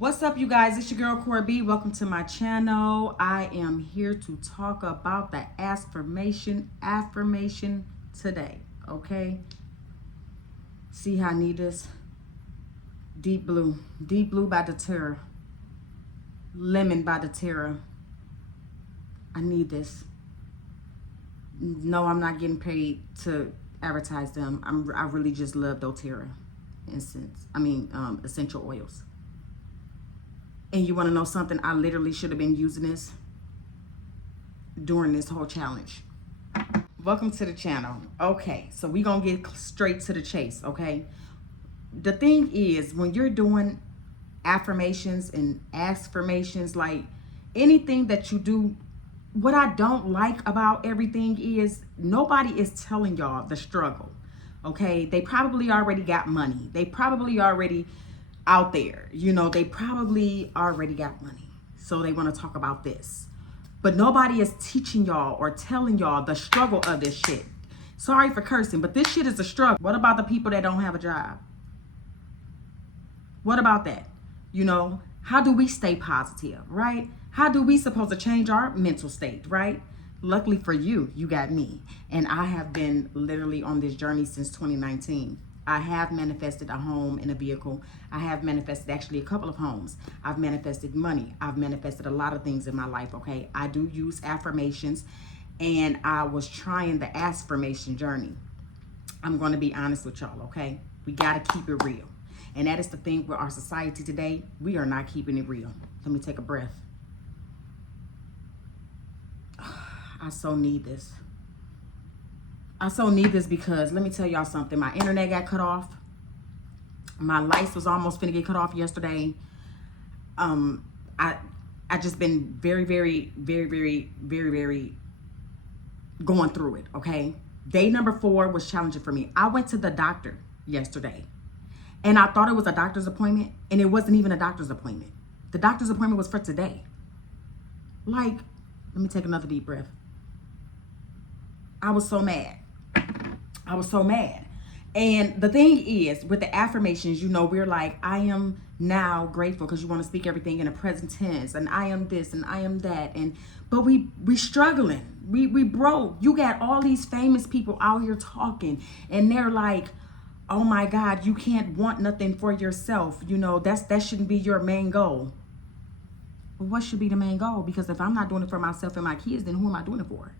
What's up, you guys? It's your girl Cora B. Welcome to my channel. I am here to talk about the affirmation today. Okay. See how I need this? Deep blue by the Terra, lemon by the Terra. I need this. No, I'm not getting paid to advertise them. I really just love doTERRA essential oils. And you want to know something? I literally should have been using this during this whole challenge. Welcome to the channel. Okay, so we're going to get straight to the chase, okay? The thing is, when you're doing affirmations and Askfirmations, like anything that you do, what I don't like about everything is nobody is telling y'all the struggle, okay? They probably already got money. They probably already out there, they probably already got money, so they want to talk about this, but nobody is teaching y'all or telling y'all the struggle of this shit. Sorry for cursing, but this shit is a struggle. What about the people that don't have a job? What about that? How do we stay positive, right? How do we supposed to change our mental state, right? Luckily for you, you got me, and I have been literally on this journey since 2019. I have manifested a home and a vehicle. I have manifested actually a couple of homes. I've manifested money. I've manifested a lot of things in my life, okay? I do use affirmations, and I was trying the Askfirmation journey. I'm going to be honest with y'all, okay? We got to keep it real. And that is the thing with our society today. We are not keeping it real. Let me take a breath. I so need this. I so need this because let me tell y'all something. My internet got cut off. My lights was almost finna get cut off yesterday. I just been very going through it, okay? Day number 4 was challenging for me. I went to the doctor yesterday, and I thought it was a doctor's appointment, and it wasn't even a doctor's appointment. The doctor's appointment was for today. Like, let me take another deep breath. I was so mad. I was so mad. And the thing is, with the affirmations, we're like, I am now grateful, because you want to speak everything in a present tense, and I am this and I am that, but we struggling. We broke. You got all these famous people out here talking, and they're like, oh my God, you can't want nothing for yourself. That shouldn't be your main goal. Well, what should be the main goal? Because if I'm not doing it for myself and my kids, then who am I doing it for?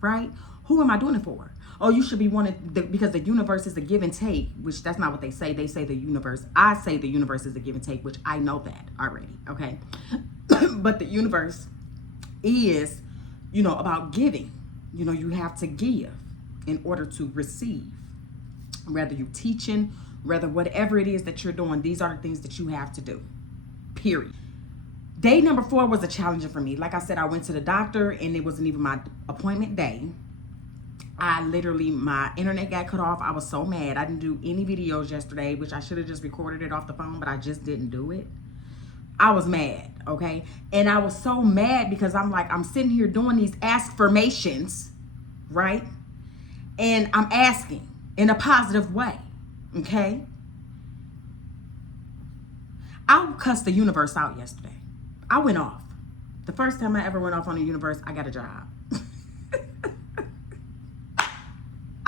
Right? Who am I doing it for? Oh, you should be because the universe is a give and take, which that's not what they say. They say the universe. I say the universe is a give and take, which I know that already, okay? But the universe is, about giving. You have to give in order to receive. Whether you're teaching, whether whatever it is that you're doing, these are the things that you have to do, period. Day number 4 was a challenge for me. Like I said, I went to the doctor, and it wasn't even my appointment day. My internet got cut off. I was so mad. I didn't do any videos yesterday, which I should have just recorded it off the phone, but I just didn't do it. I was mad, okay? And I was so mad because I'm sitting here doing these Askfirmations, right? And I'm asking in a positive way, okay? I cussed the universe out yesterday. I went off. The first time I ever went off on the universe, I got a job.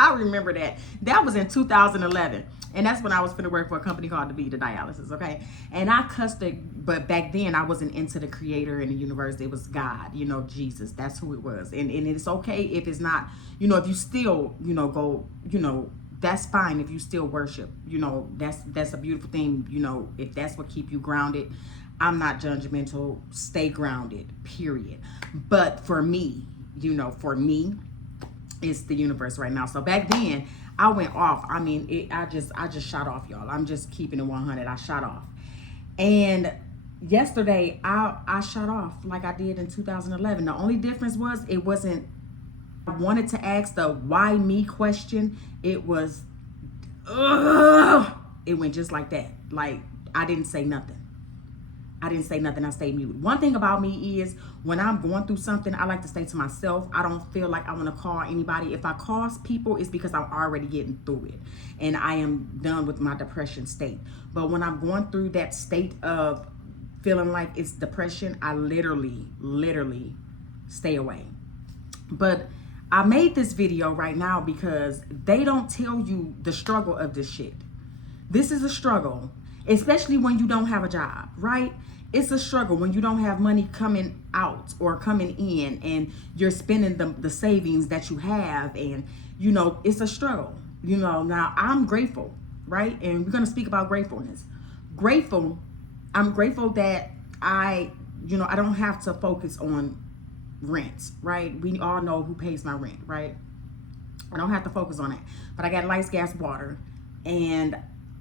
I remember that. That was in 2011. And that's when I was finna work for a company called the Dialysis, okay? And I cussed it, but back then I wasn't into the creator and the universe. It was God, Jesus. That's who it was. And it's okay if it's not, if you still, go, that's fine if you still worship. That's a beautiful thing, if that's what keep you grounded. I'm not judgmental. Stay grounded, period. But for me, it's the universe right now. So back then, I went off. I just shot off, y'all. I'm just keeping it 100. I shot off. And yesterday, I shot off like I did in 2011. The only difference was I wanted to ask the why me question. It was, it went just like that. Like, I didn't say nothing. I stayed muted. One thing about me is when I'm going through something, I like to stay to myself. I don't feel like I want to call anybody. If I call people, it's because I'm already getting through it and I am done with my depression state. But when I'm going through that state of feeling like it's depression, I literally stay away. But I made this video right now because they don't tell you the struggle of this shit. This is a struggle, especially when you don't have a job, right? It's a struggle when you don't have money coming out or coming in and you're spending the savings that you have, and you know, it's a struggle. You know, now I'm grateful, right? And we're going to speak about gratefulness. I'm grateful that I don't have to focus on rent, right? We all know who pays my rent, right? I don't have to focus on it. But I got lights, gas, water, and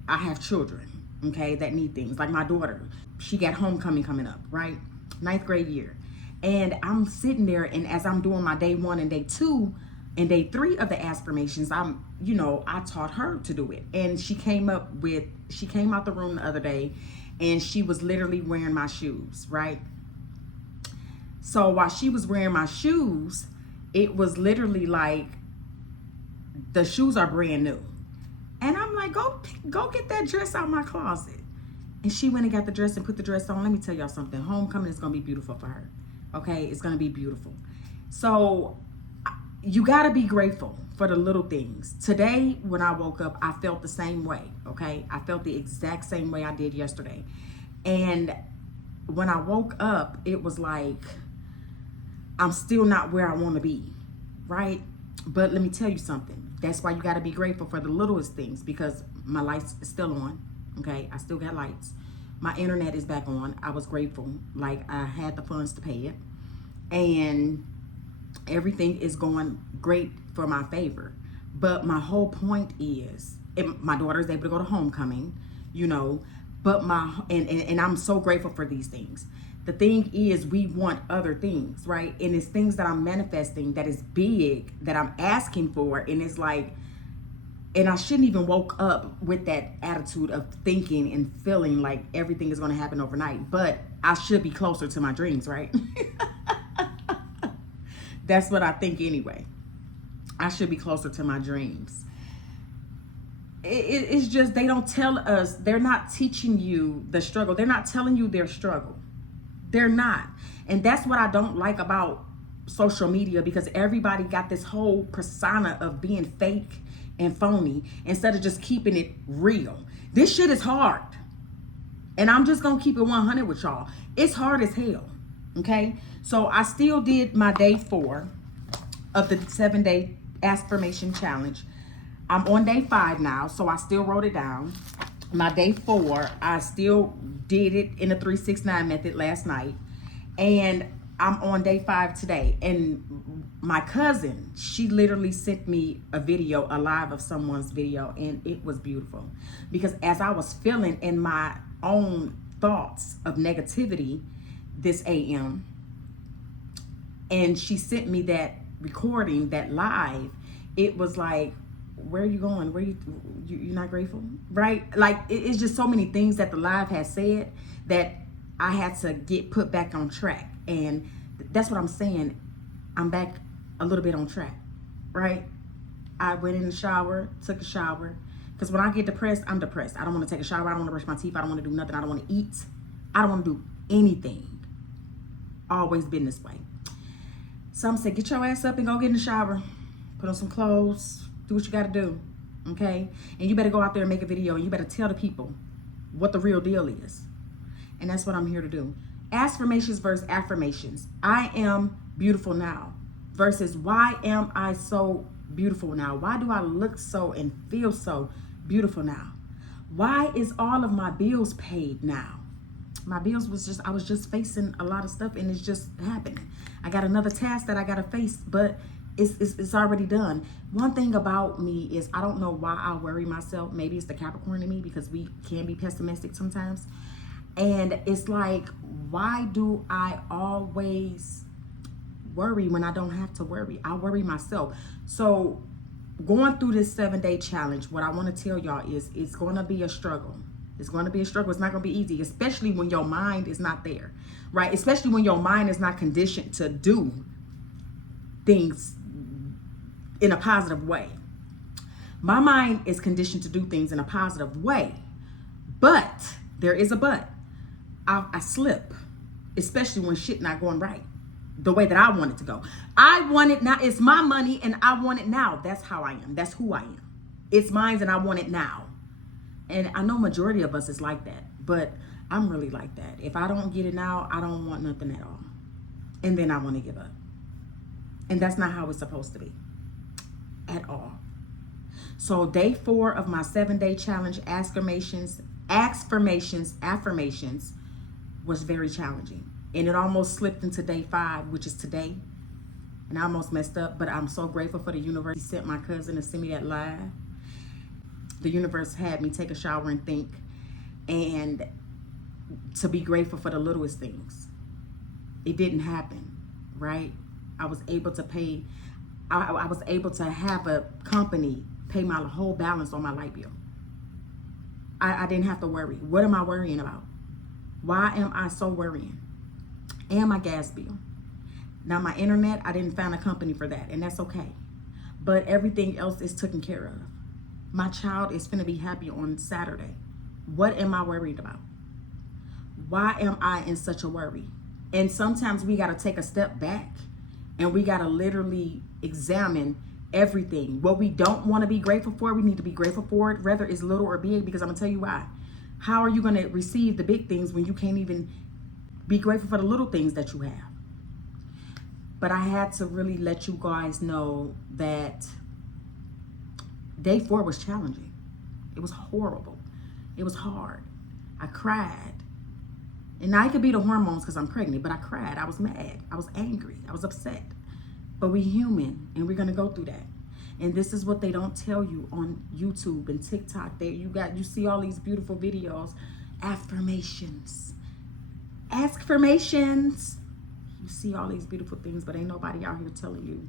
I have children, okay, that need things. Like my daughter, she got homecoming coming up, right? 9th grade year. And I'm sitting there, and as I'm doing my day 1 and day 2 and day 3 of the affirmations, I taught her to do it. And she came out the room the other day, and she was literally wearing my shoes, right? So while she was wearing my shoes, it was literally like the shoes are brand new. And I'm like, go get that dress out my closet. And she went and got the dress and put the dress on. Let me tell y'all something. Homecoming is going to be beautiful for her. Okay? It's going to be beautiful. So you got to be grateful for the little things. Today, when I woke up, I felt the same way. Okay? I felt the exact same way I did yesterday. And when I woke up, it was like, I'm still not where I want to be. Right? But let me tell you something. That's why you got to be grateful for the littlest things, because my lights is still on. Okay, I still got lights. My internet is back on. I was grateful. Like, I had the funds to pay it. And everything is going great for my favor. But my whole point is, my daughter is able to go to homecoming, you know, but and I'm so grateful for these things. The thing is, we want other things, right? And it's things that I'm manifesting that is big, that I'm asking for. And it's like, and I shouldn't even woke up with that attitude of thinking and feeling like everything is going to happen overnight. But I should be closer to my dreams, right? That's what I think anyway. I should be closer to my dreams. It's just, they don't tell us. They're not teaching you the struggle. They're not telling you their struggle. They're not. And that's what I don't like about social media, because everybody got this whole persona of being fake and phony instead of just keeping it real. This shit is hard. And I'm just going to keep it 100 with y'all. It's hard as hell. Okay? So I still did my day 4 of the 7-day Askfirmation challenge. I'm on day 5 now, so I still wrote it down. My day 4, I still did it in the 369 method last night. And I'm on day 5 today. And my cousin, she literally sent me a video, a live of someone's video, and it was beautiful. Because as I was feeling in my own thoughts of negativity this AM, and she sent me that recording, that live, it was like, where are you going? Where you're not grateful, right? Like, it's just so many things that the live has said that I had to get put back on track. And that's what I'm saying. I'm back a little bit on track, right? I went in the shower, took a shower, because when I get depressed, I'm depressed. I don't want to take a shower. I don't want to brush my teeth. I don't want to do nothing. I don't want to eat. I don't want to do anything. Always been this way. Some say, get your ass up and go get in the shower. Put on some clothes. Do what you got to do, okay? And you better go out there and make a video, and you better tell the people what the real deal is. And that's what I'm here to do. Askfirmations versus affirmations. I am beautiful now versus why am I so beautiful now? Why do I look so and feel so beautiful now? Why is all of my bills paid now? My bills I was just facing a lot of stuff, and it's just happening. I got another task that I got to face, but it's already done. One thing about me is I don't know why I worry myself. Maybe it's the Capricorn in me, because we can be pessimistic sometimes. And it's like, why do I always worry when I don't have to worry? I worry myself. So going through this 7-day challenge, what I want to tell y'all is it's going to be a struggle. It's going to be a struggle. It's not going to be easy, especially when your mind is not there, right? Especially when your mind is not conditioned to do things in a positive way. My mind is conditioned to do things in a positive way, but there is a but. I slip, especially when shit not going right the way that I want it to go. I want it now. It's my money and I want it now. That's how I am. That's who I am. It's mine and I want it now. And I know majority of us is like that, but I'm really like that. If I don't get it now, I don't want nothing at all. And then I want to give up. And that's not how it's supposed to be at all. So day 4 of my 7-day challenge, Askfirmations, Affirmations, was very challenging. And it almost slipped into day 5, which is today. And I almost messed up, but I'm so grateful for the universe. He sent my cousin to send me that live. The universe had me take a shower and think, and to be grateful for the littlest things. It didn't happen, right? I was able to pay, I was able to have a company pay my whole balance on my light bill. I didn't have to worry. What am I worrying about? Why am I so worrying? And my gas bill. Now my internet, I didn't find a company for that, and that's okay. But everything else is taken care of. My child is gonna be happy on Saturday. What am I worried about? Why am I in such a worry? And sometimes we gotta take a step back and we gotta literally examine everything. What we don't want to be grateful for, we need to be grateful for it, whether it's little or big, because I'm gonna tell you why. How are you gonna receive the big things when you can't even be grateful for the little things that you have? But I had to really let you guys know that day 4 was challenging. It was horrible. It was hard. I cried. And now it could be the hormones because I'm pregnant, but I cried. I was mad. I was angry. I was upset. But we're human and we're gonna go through that. And this is what they don't tell you on YouTube and TikTok. You see all these beautiful videos, affirmations, Askfirmations. You see all these beautiful things, but ain't nobody out here telling you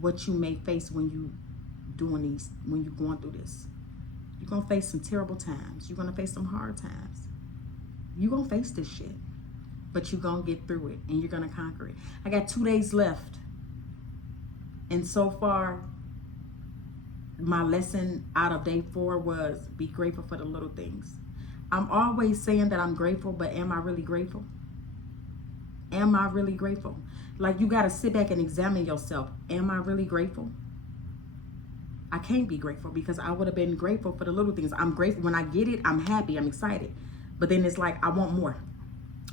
what you may face when you going through this. You're gonna face some terrible times. You're gonna face some hard times. You're gonna face this shit, but you're gonna get through it and you're gonna conquer it. I got 2 days left. And so far, my lesson out of day 4 was be grateful for the little things. I'm always saying that I'm grateful, but am I really grateful? Am I really grateful? Like, you got to sit back and examine yourself. Am I really grateful? I can't be grateful because I would have been grateful for the little things. I'm grateful. When I get it, I'm happy, I'm excited. But then it's like, I want more.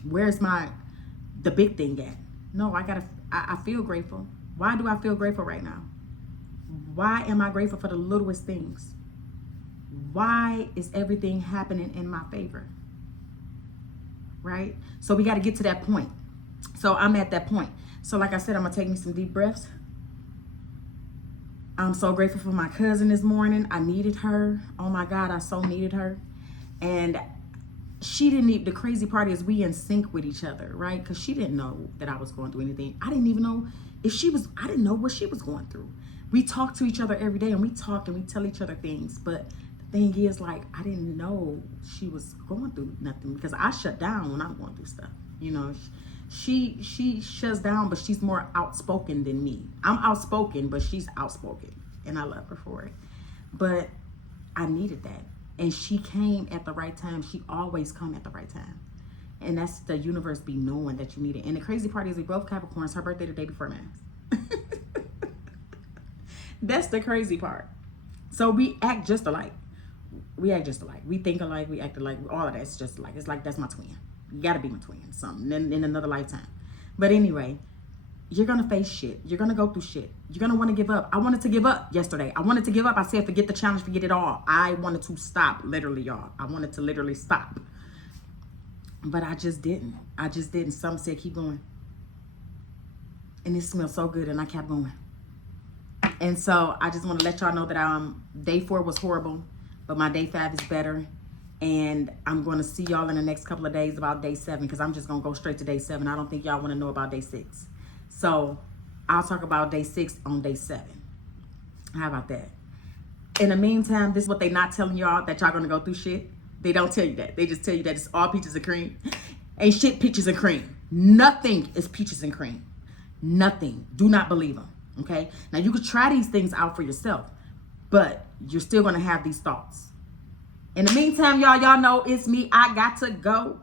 Where's the big thing at? No, I feel grateful. Why do I feel grateful right now? Why am I grateful for the littlest things? Why is everything happening in my favor? Right? So we got to get to that point. So I'm at that point. So like I said, I'm going to take me some deep breaths. I'm so grateful for my cousin this morning. I needed her. Oh my God, I so needed her. And she didn't even, the crazy part is we in sync with each other, right? Because she didn't know that I was going through anything. I didn't even know I didn't know what she was going through. We talk to each other every day and we talk and we tell each other things. But the thing is, like, I didn't know she was going through nothing because I shut down when I'm going through stuff. You know, she shuts down, but she's more outspoken than me. I'm outspoken, but she's outspoken, and I love her for it. But I needed that, and she came at the right time. She always come at the right time, and that's the universe be knowing that you need it. And the crazy part is we both Capricorns. Her birthday the day before mine. That's the crazy part. So we act just alike. We act just alike. We think alike. We act alike. All of that's just alike. It's like, that's my twin. You gotta be my twin, something in another lifetime. But anyway, you're gonna face shit. You're gonna go through shit. You're gonna want to give up. I wanted to give up yesterday. I wanted to give up. I said, forget the challenge, forget it all. I wanted to stop, literally, y'all. I wanted to literally stop. But I just didn't. Some said, keep going. And it smelled so good, and I kept going. And so I just want to let y'all know that day 4 was horrible, but my day 5 is better. And I'm going to see y'all in the next couple of days about day 7, because I'm just going to go straight to day 7. I don't think y'all want to know about day 6. So I'll talk about day 6 on day 7. How about that? In the meantime, this is what they not telling y'all, that y'all going to go through shit. They don't tell you that. They just tell you that it's all peaches and cream. Ain't shit peaches and cream. Nothing is peaches and cream. Nothing. Do not believe them. Okay? Now, you could try these things out for yourself, but you're still going to have these thoughts. In the meantime, y'all know it's me. I got to go.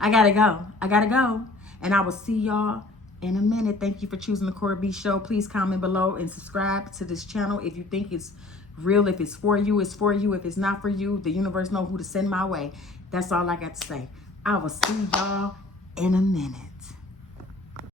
I gotta go. And I will see y'all in a minute. Thank you for choosing the Cora B Show. Please comment below and subscribe to this channel if you think it's real. If it's for you, it's for you. If it's not for you, the universe know who to send my way. That's all I got to say. I will see y'all in a minute.